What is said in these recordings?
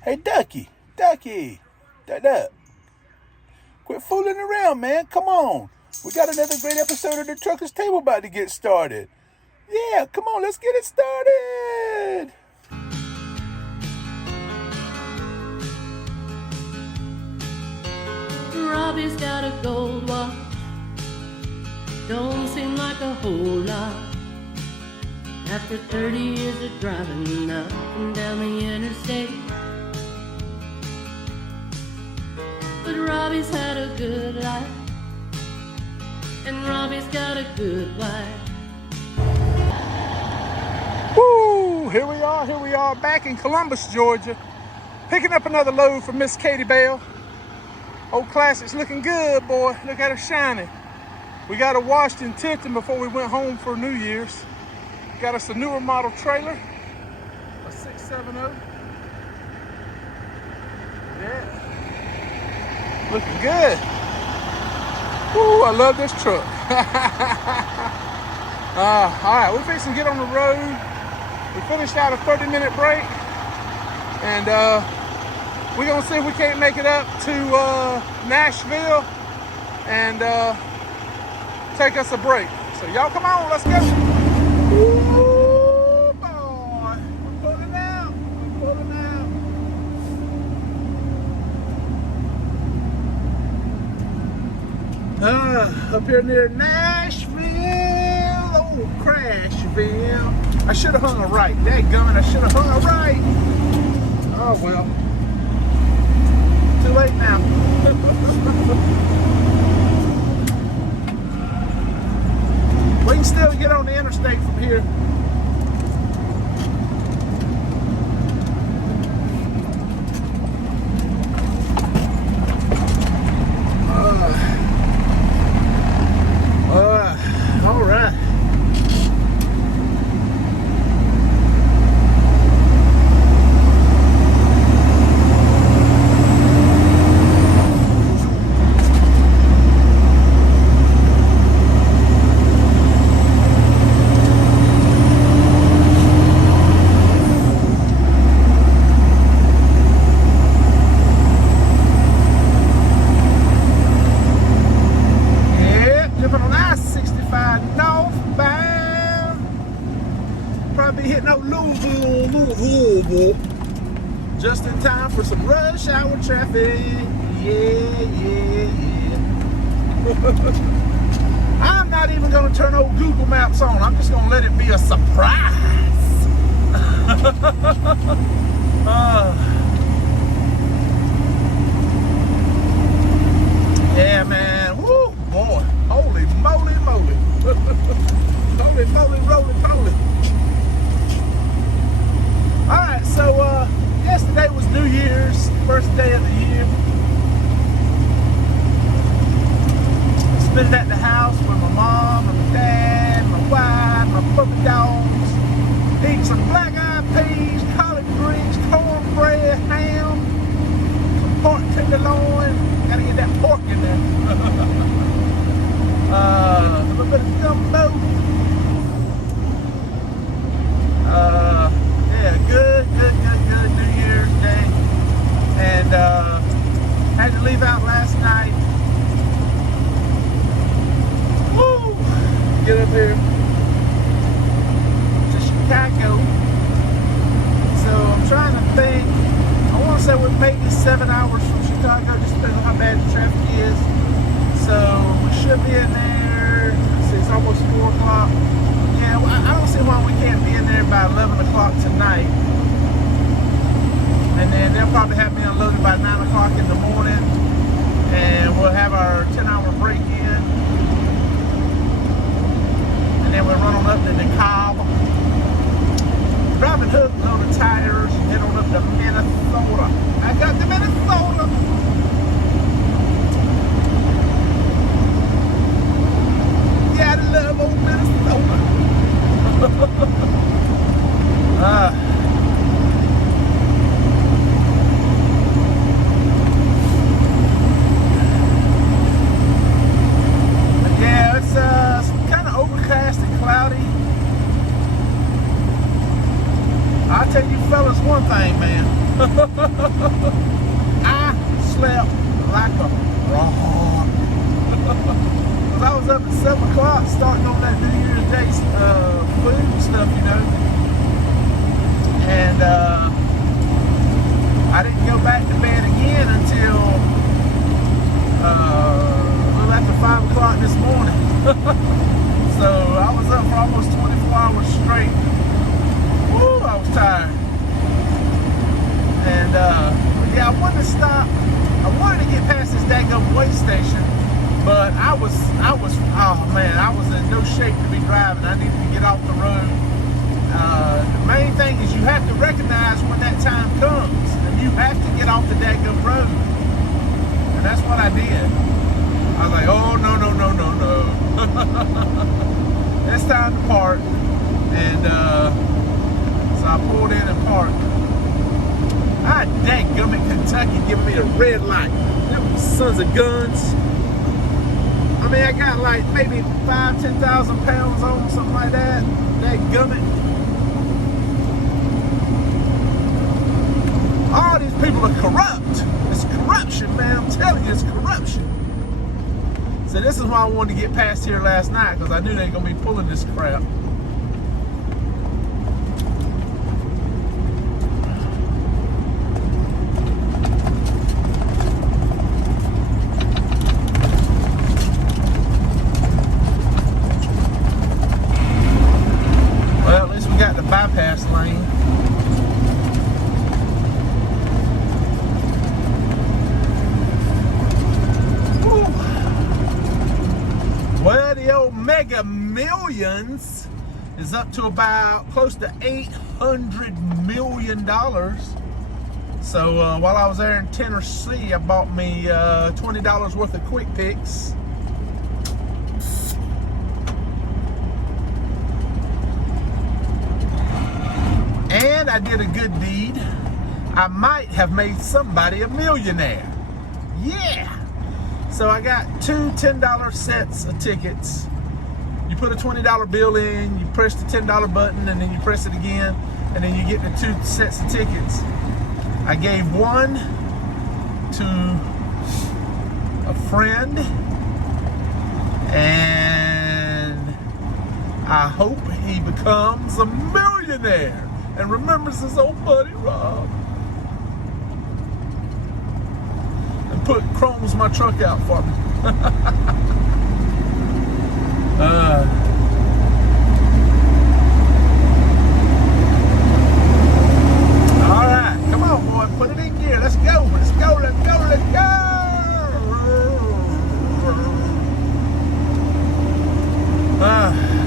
Hey, Ducky, Duck. Quit fooling around, man. Come on. We got another great episode of the Trucker's Table about to get started. Yeah, come on, let's get it started. Robbie's got a gold watch. Don't seem like a whole lot. After 30 years of driving up and down the interstate. But Robbie's had a good life, and Robbie's got a good wife. Woo! Here we are, back in Columbus, Georgia, picking up another load for Miss Katie Bell. Old Classic's looking good, boy. Look at her shining. We got her washed in Tipton before we went home for New Year's. Got us a newer model trailer, a 670. Yeah. Looking good. Woo, I love this truck. All right, we're fixing to get on the road. We finished out a 30-minute break, and we're gonna see if we can't make it up to Nashville and take us a break. So y'all come on, let's go. Ooh, boy, we're pulling out. Up here near Nashville, old Crashville. I should have hung a right. Dadgummit, I should have hung a right. Oh well. Too late now. We can still get on the interstate from here. All right. Just in time for some rush hour traffic. Yeah. I'm not even going to turn old Google Maps on. I'm just going to let it be a surprise. Yeah, man. Woo, boy. Holy moly. Holy moly, roly. Alright, so yesterday was New Year's, first day of the year. Spent it at the house with my mom and my dad, my wife, my puppy dogs. Eating some black-eyed peas, collard greens, cornbread, ham, some pork tenderloin. Gotta get that pork in there. A little bit of gumbo. Yeah, good New Year's Day. And had to leave out last night. Woo! Get up here to Chicago. So I'm trying to think. I want to say we're maybe 7 hours from Chicago, just depending on how bad the traffic is. So we should be in there. Let's see, it's almost 4 o'clock. Yeah, I don't see why we can't be in there by 11 o'clock tonight. And then they'll probably have me unloaded by 9 o'clock in the morning. And we'll have our 10-hour break in. And then we'll run on up to DeKalb. Driving hook on the tires and head on up to Minnesota. I got to Minnesota. Yeah, I love old Minnesota. Yeah, it's kind of overcast and cloudy. I'll tell you fellas one thing, I slept like a rock. I was up at 7 o'clock starting on that New Year's Day food and stuff, you know. And I didn't go back to bed again until a little after 5 o'clock this morning. So I was up for almost 24 hours straight. Woo, I was tired. And yeah, I wanted to stop. I wanted to get past this daggum weigh station, but I was, oh man, I was in no shape to be driving. I needed to get off the road. The main thing is you have to recognize when that time comes, and you have to get off the daggum road. And that's what I did. I was like, oh no, no, no, no, no. It's time to park. And so I pulled in and parked. Ah, dadgummit, Kentucky giving me a red light. Them sons of guns. I mean, I got like maybe 5,000-10,000 pounds on, something like that. Dadgummit. All these people are corrupt. It's corruption, man. I'm telling you, it's corruption. So this is why I wanted to get past here last night, because I knew they were going to be pulling this crap. Well, at least we got the bypass lane. Well, the old Mega Millions is up to about close to $800 million. So while I was there in Tennessee, I bought me $20 worth of Quick Picks. And I did a good deed. I might have made somebody a millionaire. Yeah! So I got two $10 sets of tickets. You put a $20 bill in, you press the $10 button, and then you press it again, and then you get the 2 sets of tickets. I gave one to a friend, and I hope he becomes a millionaire and remembers his old buddy Rob. Chromes my truck out for me. Alright, come on boy, put it in gear. Let's go, let's go, let's go, let's go.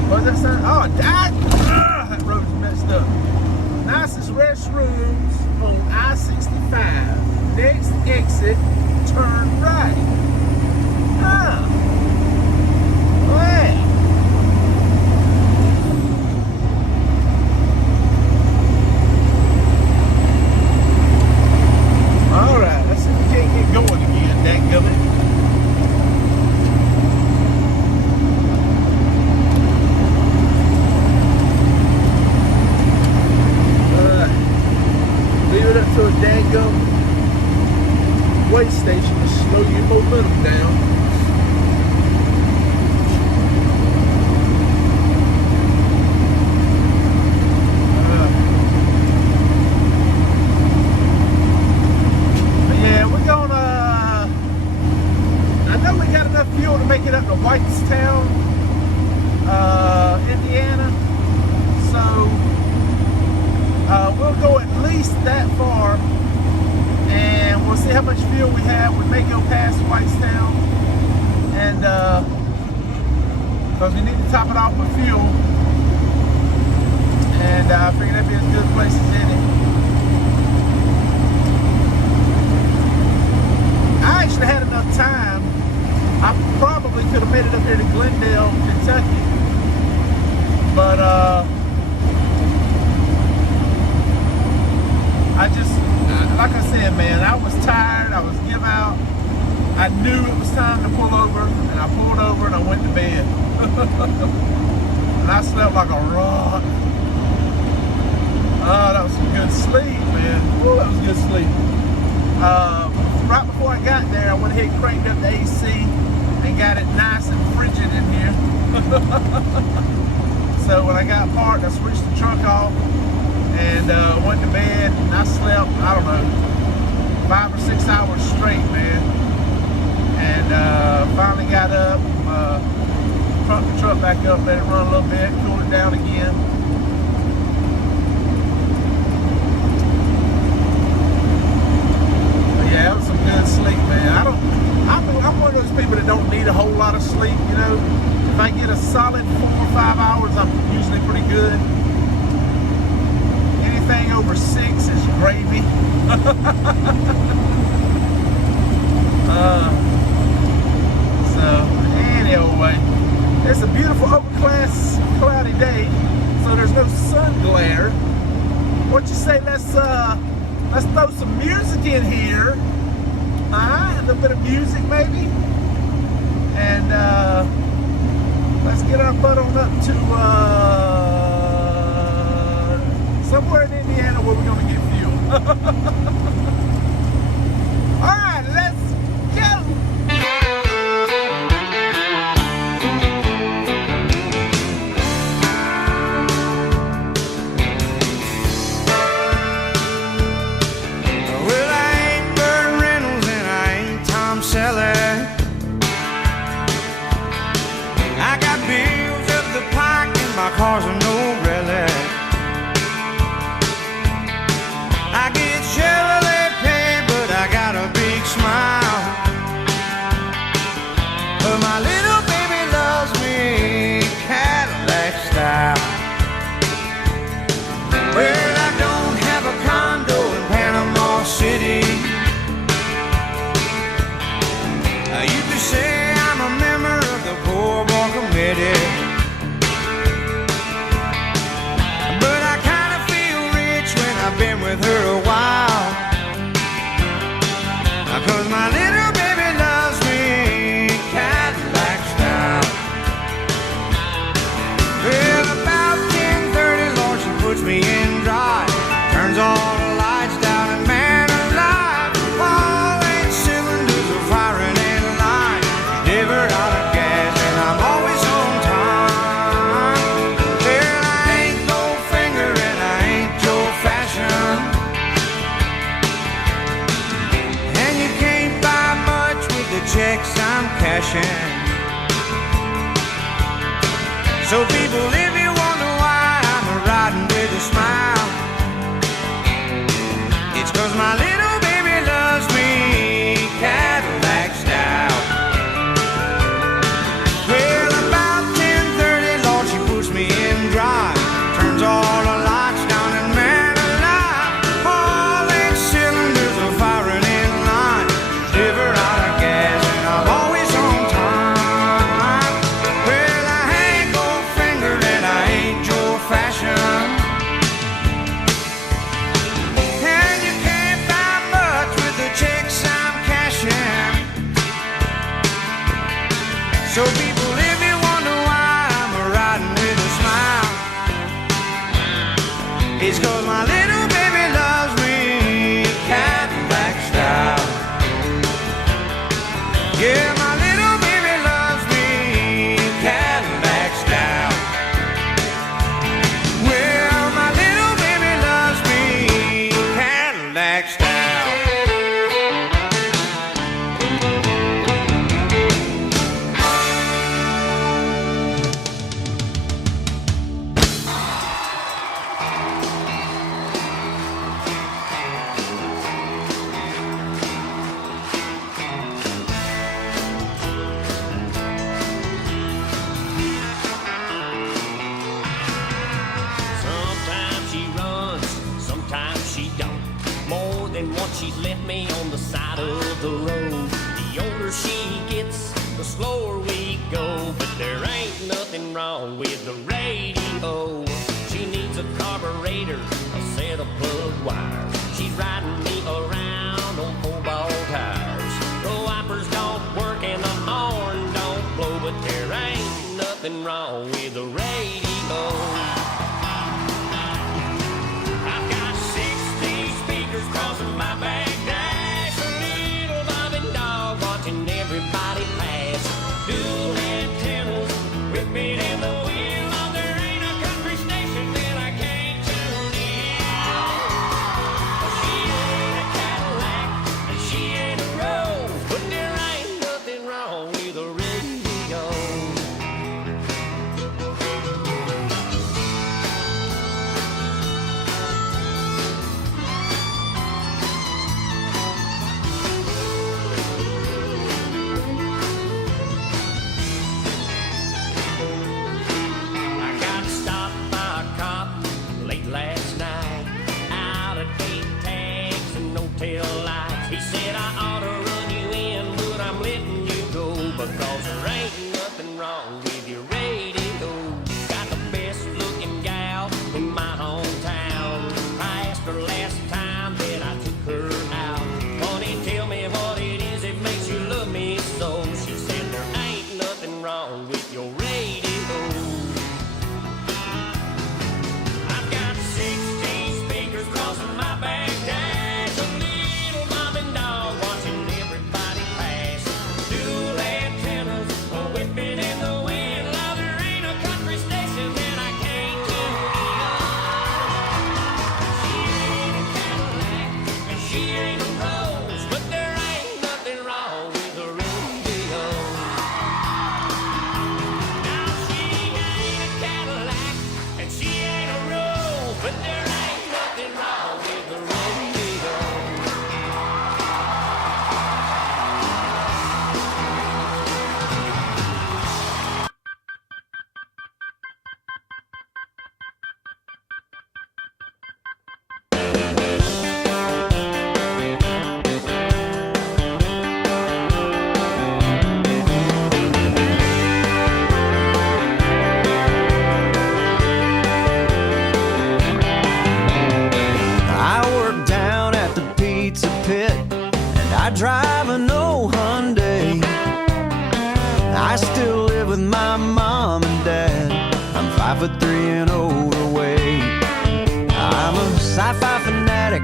What's that sound? Oh, that road's messed up. Nicest restrooms on I-65. Next exit, turn right. Huh. Hey. Alright, let's see if we can't get going again, dadgummit. Leave it up to a dadgum weigh station to slow your momentum down. But yeah, we're gonna. I know we got enough fuel to make it up to Whitestown, Indiana. So we'll go at least that far. And we'll see how much fuel we have. We may go past Whitestown, and because we need to top it off with fuel, and I figured that'd be as good a place as any. I actually had enough time. I probably could have made it up here to Glendale, Kentucky, but I just, like I said, man, I was tired, I was give out. I knew it was time to pull over, and I pulled over and I went to bed. And I slept like a rock. Oh, that was some good sleep, man. Woo, that was good sleep. Right before I got there, I went ahead and cranked up the AC and got it nice and frigid in here. So when I got parked, I switched the truck off and went to bed, and I slept, I don't know, 5 or 6 hours straight, man. And finally got up, trunked the truck back up, let it run a little bit, cooled it down again. But yeah, that was some good sleep, man. I'm one of those people that don't need a whole lot of sleep, you know. If I get a solid 4 or 5 hours, I'm usually pretty good. Anything over 6 is gravy. So anyway, it's a beautiful overcast cloudy day, so there's no sun glare. What you say? Let's throw some music in here. A little bit of music maybe, and let's get our butt on up to somewhere in Indiana where we're gonna get fuel. All right, let's go. Cars are no relic. I get Chevrolet pay, but I got a big smile. But my little baby loves me Cadillac style. Well, I don't have a condo in Panama City. You could say I'm a member of the Poor Boy Committee. I've been with her a while, 'cause my little baby loves me Cadillac style. Well, about 10:30, Lord, she puts me in drive, turns all the lights down, and man alive, all 8 cylinders are firing in line. She's never out of gas, and I'm always on time. Well, I ain't Goldfinger and I ain't Joe Fashion, and you can't buy much with the checks I'm cashing. So people, if you wonder why I'm riding with a smile, it's 'cause my little baby loves me Cadillac style. Well, about 10:30, Lord, she puts me in drive, turns all the lights down, and man alive, all 8 cylinders are firing in line. She's never out of gas, and I'm always on time. Well, I ain't Goldfinger and I ain't Joe Fashion, and you can't buy much with the checks I'm cashing. So people, if you wonder why I'm riding with a smile, it's 'cause my little baby loves me Cadillac style. Yeah, my little baby loves me Cadillac style. Well, my little baby loves me Cadillac style. Sometimes she runs, sometimes she don't. More than once she's left me on the side of the road. The older she gets, the slower we go. But there ain't nothing wrong with the radio. She needs a carburetor, a set of plug wires. She's riding me around on 4-ball tires. The wipers don't work and the horn don't blow, but there ain't nothing wrong with the radio. I crossing my back dash. A little bobbing dog watching everybody pass. Dual antennas whipping in the wind. Oh, there ain't a country station that I can't tune in. She ain't a Cadillac and she ain't a Rose, but there ain't nothing wrong with a radio. I got stopped by a cop late last night, out of date tags and no tail lights. He said I ought to run you in, but I'm letting you go because there ain't nothing wrong with your radio. Got the best looking gal in my hometown. I asked her last time that I took her out, honey, tell me what it is that makes you love me so. She said there ain't nothing wrong with your radio. I've got 16 speakers crossing my back dash. A little bobbing dog watching everybody pass. Dual antennas whipping in the wind. Now there ain't a country station that I can't tune in. She ain't a Cadillac and she ain't a Rose, but there ain't nothing wrong with a radio. Now she ain't a Cadillac and she ain't a Rose, but there ain't nothing wrong with the radio. I work down at the pizza pit, and I drive an old Hyundai. I still live with my mom and dad. I'm 5'3" and overweight. I'm a sci-fi fanatic,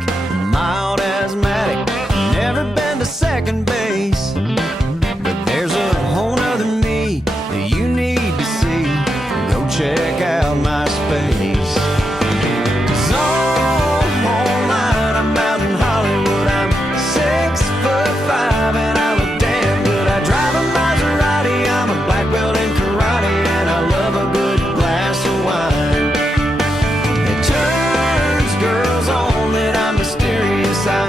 mild asthmatic. Never been to second base, but there's a whole nother me that you need to see. Go check out my space. 'Cause online, I'm out in Hollywood. I'm 6'5" and I look damn good. I drive a Maserati. I'm a black belt in karate, and I love a good glass of wine. It turns girls on that I'm mysterious. I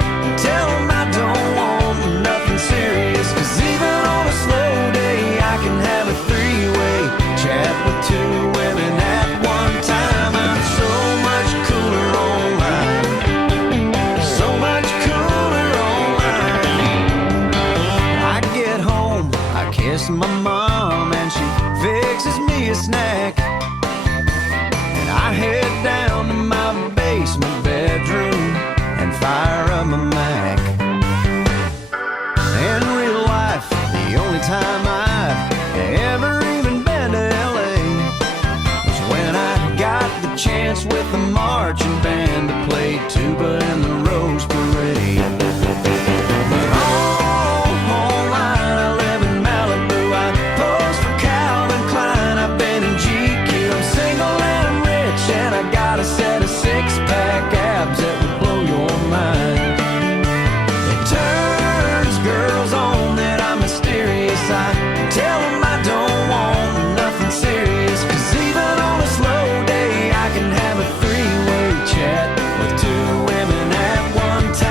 tell them I don't want nothing serious. 'Cause even on a slow day, I can have a three-way chat with two women at one time. I'm so much cooler online. So much cooler online. I get home, I kiss my mom, and she fixes me a snack. And I head down to my basement bedroom and fire up my Mac. In real life, the only time I've ever even been to LA was when I got the chance with the marching band to play tuba in the Rose Parade. But online, I live in Malibu. I pose for Calvin Klein. I've been in GQ. I'm single and I'm rich, and I got a set of six-pack abs that would blow your mind. It turns girls on that I'm mysterious. I tell them I don't want nothing serious. 'Cause even on a slow day, I can have a three-way chat with two women at one time.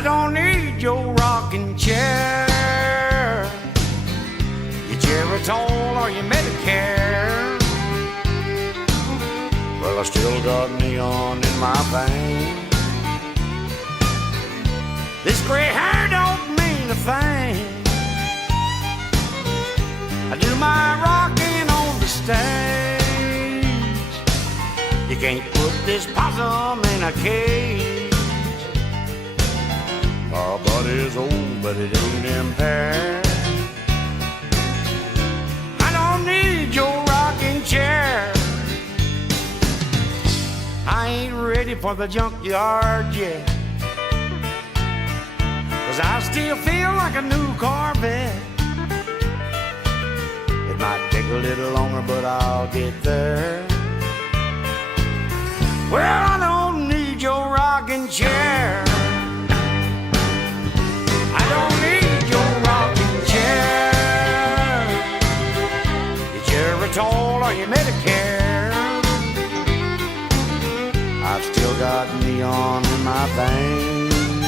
I don't need your rocking chair, your Geritol or your Medicare. Well, I still got neon in my veins. This gray hair don't mean a thing. I do my rocking on the stage. You can't put this possum in a cage. My body's old, but it ain't impaired. I don't need your rocking chair. I ain't ready for the junkyard yet, 'cause I still feel like a new Corvette. It might take a little longer, but I'll get there. Well, I don't need your rocking chair. I don't need your rocking chair, your Geritol or your Medicare. I've still got neon in my veins.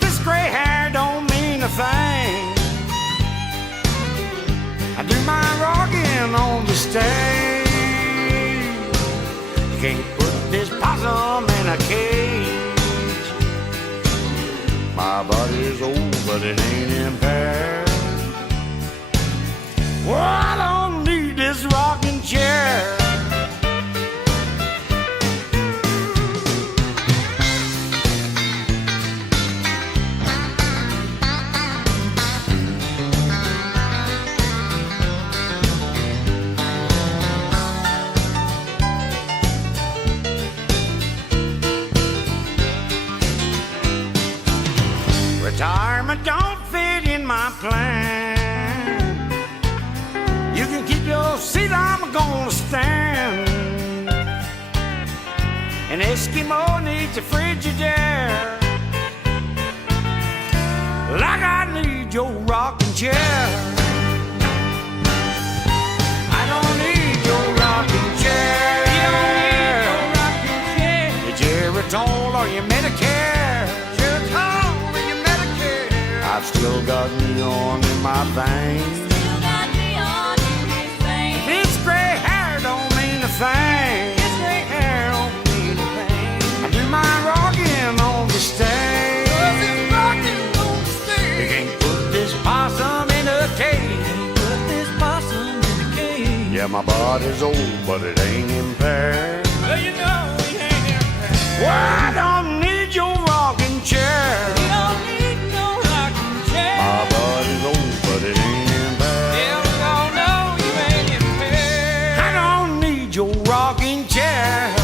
This gray hair don't mean a thing. I do my rocking on the stage. You can't put this possum in a cage. My body's old, but it ain't impaired. Well, I don't need this rocking chair. Retirement don't fit in my plan. You can keep your seat, I'm gonna stand. An Eskimo needs a Frigidaire, like I need your rocking chair. I don't need your rocking chair. You don't need your rocking chair. Your Geritol or your Medicare. I've still got neon in my veins. Still got neon in his veins. This gray hair don't mean a thing. This gray hair don't mean a thing. I do my rocking on the stage. You can't put this possum in a cage. Put this possum in a cage. Yeah, my body's old, but it ain't impaired. Well, you know he ain't impaired. Well, I don't need your rocking chair. You don't need no rocking chair. My body's old, but it ain't impaired. Yeah, no, no, you ain't impaired. I don't need your rocking chair.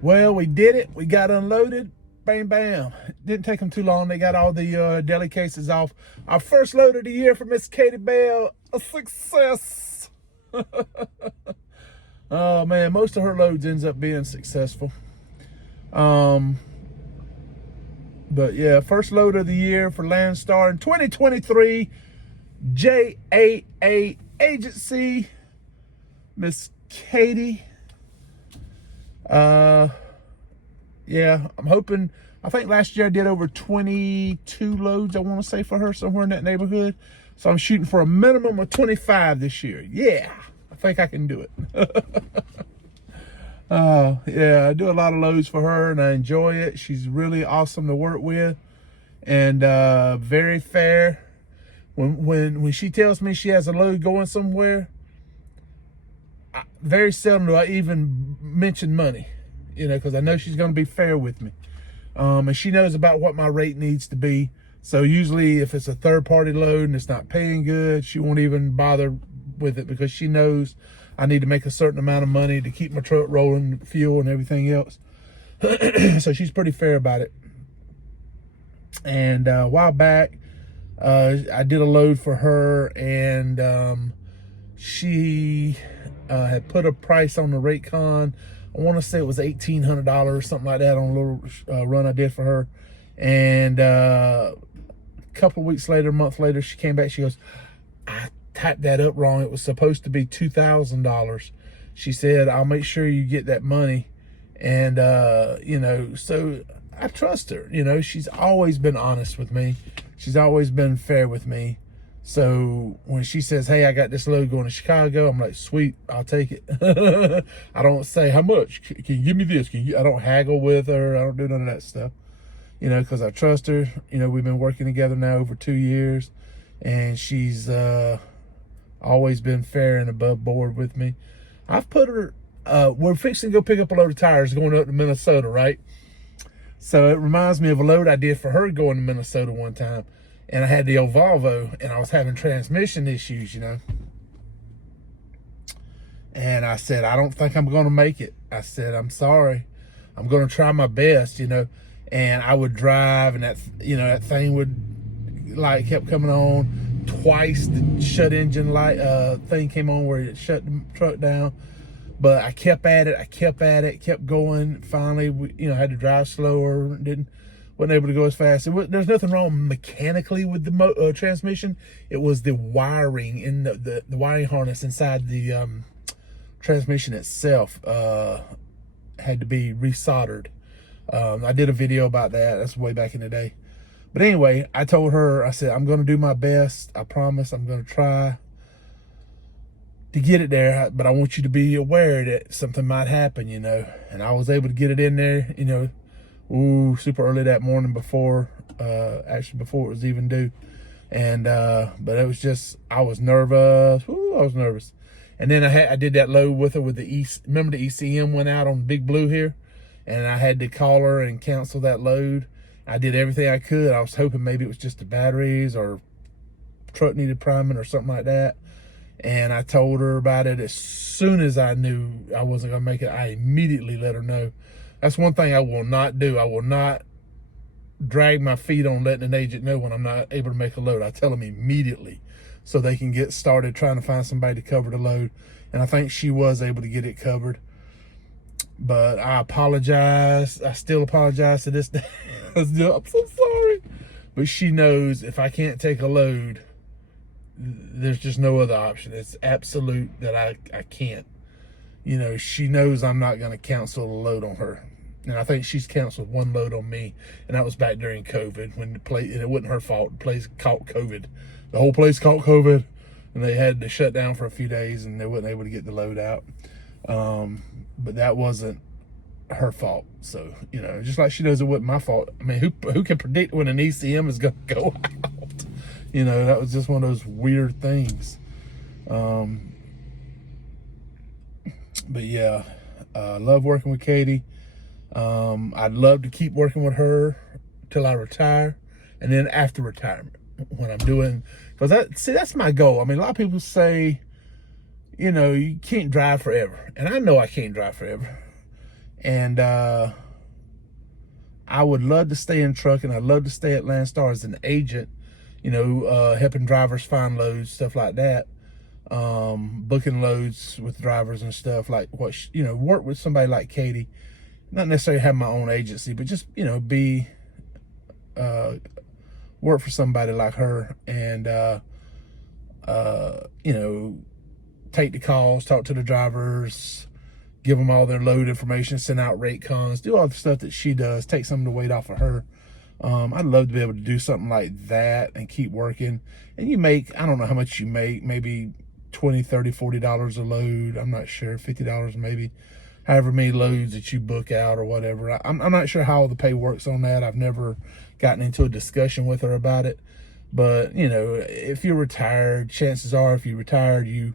Well, we did it. We got unloaded. Bam, bam. Didn't take them too long. They got all the deli cases off. Our first load of the year for Miss Katie Bell, a success. Oh man, most of her loads ends up being successful. But yeah, first load of the year for Landstar in 2023. JAA Agency, Miss Katie. Yeah, I'm hoping. I think last year I did over 22 loads, I want to say, for her, somewhere in that neighborhood. So I'm shooting for a minimum of 25 this year. Yeah, I think I can do it. Yeah, I do a lot of loads for her and I enjoy it. She's really awesome to work with and very fair. When she tells me she has a load going somewhere, very seldom do I even mention money, you know, because I know she's going to be fair with me. And she knows about what my rate needs to be. So usually if it's a third-party load and it's not paying good, she won't even bother with it because she knows I need to make a certain amount of money to keep my truck rolling, fuel and everything else. So she's pretty fair about it. And a while back, I did a load for her and she had put a price on the Raycon. I want to say it was $1,800 or something like that on a little run I did for her. And a couple of weeks later, a month later, she came back. She goes, I typed that up wrong. It was supposed to be $2,000. She said, I'll make sure you get that money. And, you know, so I trust her. You know, she's always been honest with me. She's always been fair with me. So when she says, hey, I got this load going to Chicago, I'm like, sweet, I'll take it. I don't say, how much? Can you give me this? I don't haggle with her. I don't do none of that stuff, you know, because I trust her. You know, we've been working together now over 2 years, and she's always been fair and above board with me. I've put her, we're fixing to go pick up a load of tires going up to Minnesota, right? So it reminds me of a load I did for her going to Minnesota one time. And I had the old Volvo, and I was having transmission issues, you know. And I said, I don't think I'm going to make it. I said, I'm sorry. I'm going to try my best, you know. And I would drive, and that, you know, that thing would, like, kept coming on. Twice the shut engine light thing came on where it shut the truck down. But I kept at it, kept going. Finally, we, you know, had to drive slower, wasn't able to go as fast. There's nothing wrong mechanically with the transmission. It was the wiring in the wiring harness inside the transmission itself had to be resoldered. I did a video about that. That's way back in the day. But anyway, I told her, I said, I'm going to do my best. I promise I'm going to try to get it there, but I want you to be aware that something might happen, you know. And I was able to get it in there, you know, super early that morning before, actually before it was even due. And, but it was just, I was nervous. I was nervous. And then I did that load with her with the remember the ECM went out on Big Blue here, and I had to call her and cancel that load. I did everything I could. I was hoping maybe it was just the batteries or truck needed priming or something like that. And I told her about it as soon as I knew I wasn't going to make it. I immediately let her know. That's one thing I will not do. I will not drag my feet on letting an agent know when I'm not able to make a load. I tell them immediately so they can get started trying to find somebody to cover the load. And I think she was able to get it covered. But I apologize. I still apologize to this day. I'm so sorry. But she knows if I can't take a load, there's just no other option. It's absolute that I can't. You know, she knows I'm not going to cancel a load on her. And I think she's canceled one load on me. And that was back during COVID when the place, and it wasn't her fault. The place caught COVID. The whole place caught COVID. And they had to shut down for a few days and they wasn't able to get the load out. But that wasn't her fault. So, you know, just like she knows it wasn't my fault. I mean, who can predict when an ECM is going to go out? You know, that was just one of those weird things. But yeah, love working with Katie. I'd love to keep working with her till I retire, and then after retirement, when I'm doing, because that's my goal. I mean, a lot of people say, you know, you can't drive forever, and I know I can't drive forever. And I would love to stay in trucking. I'd love to stay at Landstar as an agent, you know, helping drivers find loads, stuff like that. Booking loads with drivers and stuff, like you know, work with somebody like Katie. Not necessarily have my own agency, but just, you know, work for somebody like her and, you know, take the calls, talk to the drivers, give them all their load information, send out rate cons, do all the stuff that she does, take some of the weight off of her. I'd love to be able to do something like that and keep working. And you make, I don't know how much you make, maybe $20, $30, $40 a load. I'm not sure, $50 maybe. However many loads that you book out or whatever. I'm not sure how the pay works on that. I've never gotten into a discussion with her about it. But, you know, if you're retired, chances are if you're retired, you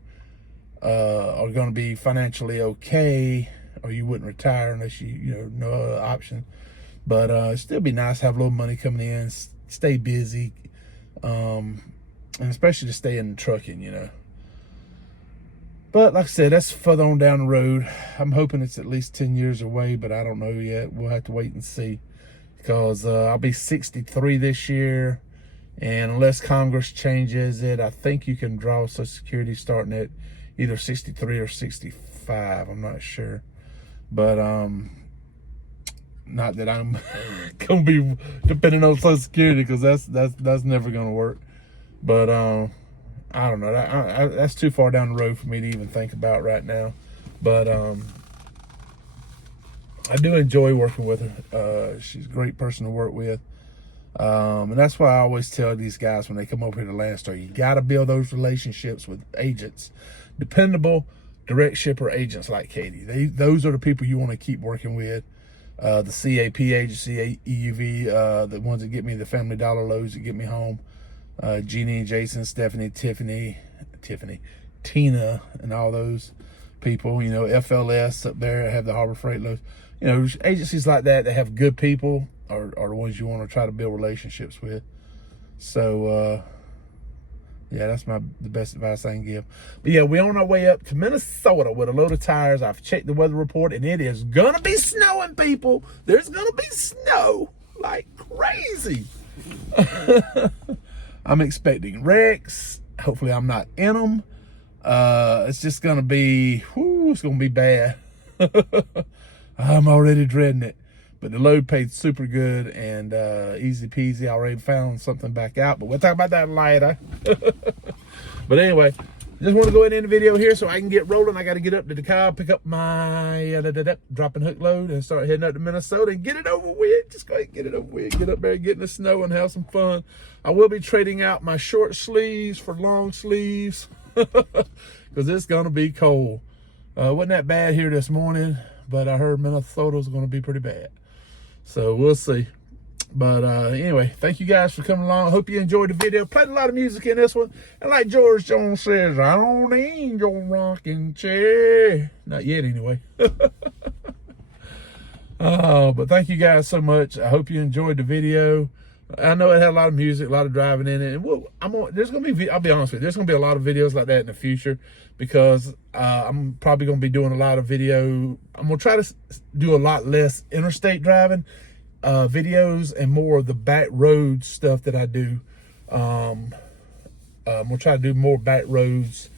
are going to be financially okay, or you wouldn't retire unless you know, no other option. But it'd still be nice to have a little money coming in, stay busy, and especially to stay in trucking, you know. But like I said, that's further on down the road. I'm hoping it's at least 10 years away, but I don't know yet. We'll have to wait and see, because I'll be 63 this year. And unless Congress changes it, I think you can draw Social Security starting at either 63 or 65. I'm not sure. But not that I'm gonna be depending on Social Security, because that's never gonna work. But I don't know. That's too far down the road for me to even think about right now. But I do enjoy working with her. She's a great person to work with. And that's why I always tell these guys when they come over here to Landstar, you got to build those relationships with agents, dependable direct shipper agents like Katie. Those are the people you want to keep working with. The CAP agency, EUV, the ones that get me the Family Dollar loads that get me home. Jeannie and Jason, Stephanie, Tiffany, Tina, and all those people. You know, FLS up there have the Harbor Freight loads. You know, agencies like that that have good people are the ones you want to try to build relationships with. So, yeah, that's the best advice I can give. But yeah, we're on our way up to Minnesota with a load of tires. I've checked the weather report, and it is gonna be snowing, people. There's gonna be snow like crazy. I'm expecting wrecks. Hopefully I'm not in them. It's just gonna be, it's gonna be bad. I'm already dreading it. But the load paid super good and easy peasy. I already found something back out, but we'll talk about that later. But anyway, just want to go ahead and end the video here so I can get rolling. I got to get up to the car, pick up my drop and hook load, and start heading up to Minnesota and get it over with. Just go ahead and get it over with. Get up there, get in the snow, and have some fun. I will be trading out my short sleeves for long sleeves because it's going to be cold. Wasn't that bad here this morning, but I heard Minnesota's going to be pretty bad. So we'll see. But anyway, thank you guys for coming along. I hope you enjoyed the video. Played a lot of music in this one. And like George Jones says, I don't need your rocking chair. Not yet, anyway. But thank you guys so much. I hope you enjoyed the video. I know it had a lot of music, a lot of driving in it. And there's going to be, I'll be honest with you, there's going to be a lot of videos like that in the future because I'm probably going to be doing a lot of video. I'm going to try to do a lot less interstate driving videos and more of the back road stuff that I do. We'll try to do more back roads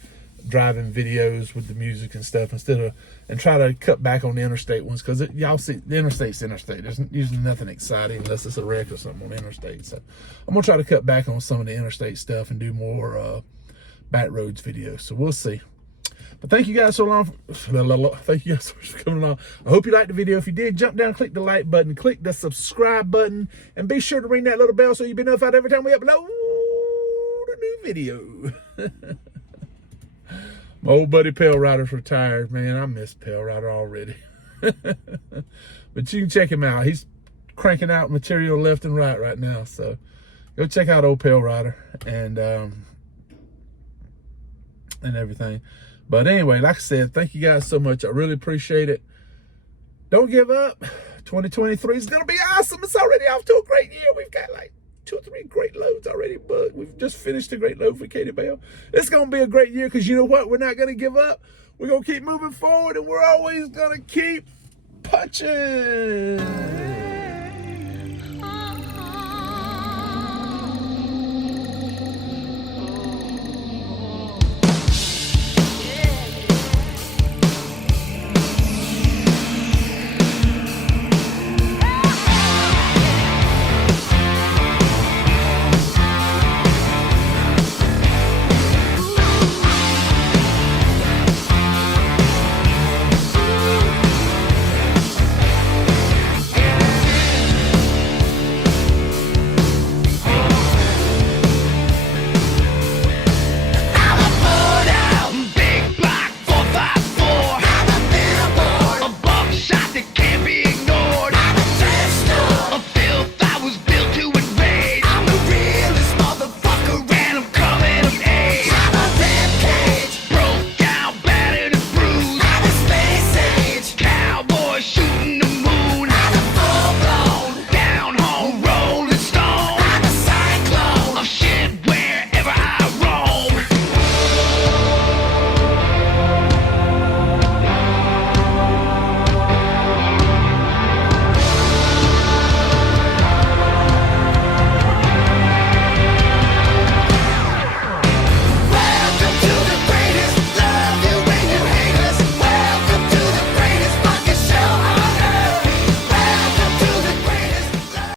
driving videos with the music and stuff and try to cut back on the interstate ones because y'all see the interstate's interstate. There's usually nothing exciting unless it's a wreck or something on the interstate. So I'm gonna try to cut back on some of the interstate stuff and do more back roads videos. So we'll see. But thank you guys so long. Thank you guys so much for coming along. I hope you liked the video. If you did, jump down, click the like button, click the subscribe button, and be sure to ring that little bell so you'll be notified every time we upload a new video. My old buddy Pale Rider's retired, man. I miss Pale Rider already. But you can check him out. He's cranking out material left and right now. So go check out old Pale Rider and everything. But anyway, like I said, thank you guys so much. I really appreciate it. Don't give up. 2023 is going to be awesome. It's already off to a great year. We've got like 2 or 3 great loads already booked. We've just finished a great load for Katie Bell. It's going to be a great year because you know what? We're not going to give up. We're going to keep moving forward and we're always going to keep punching.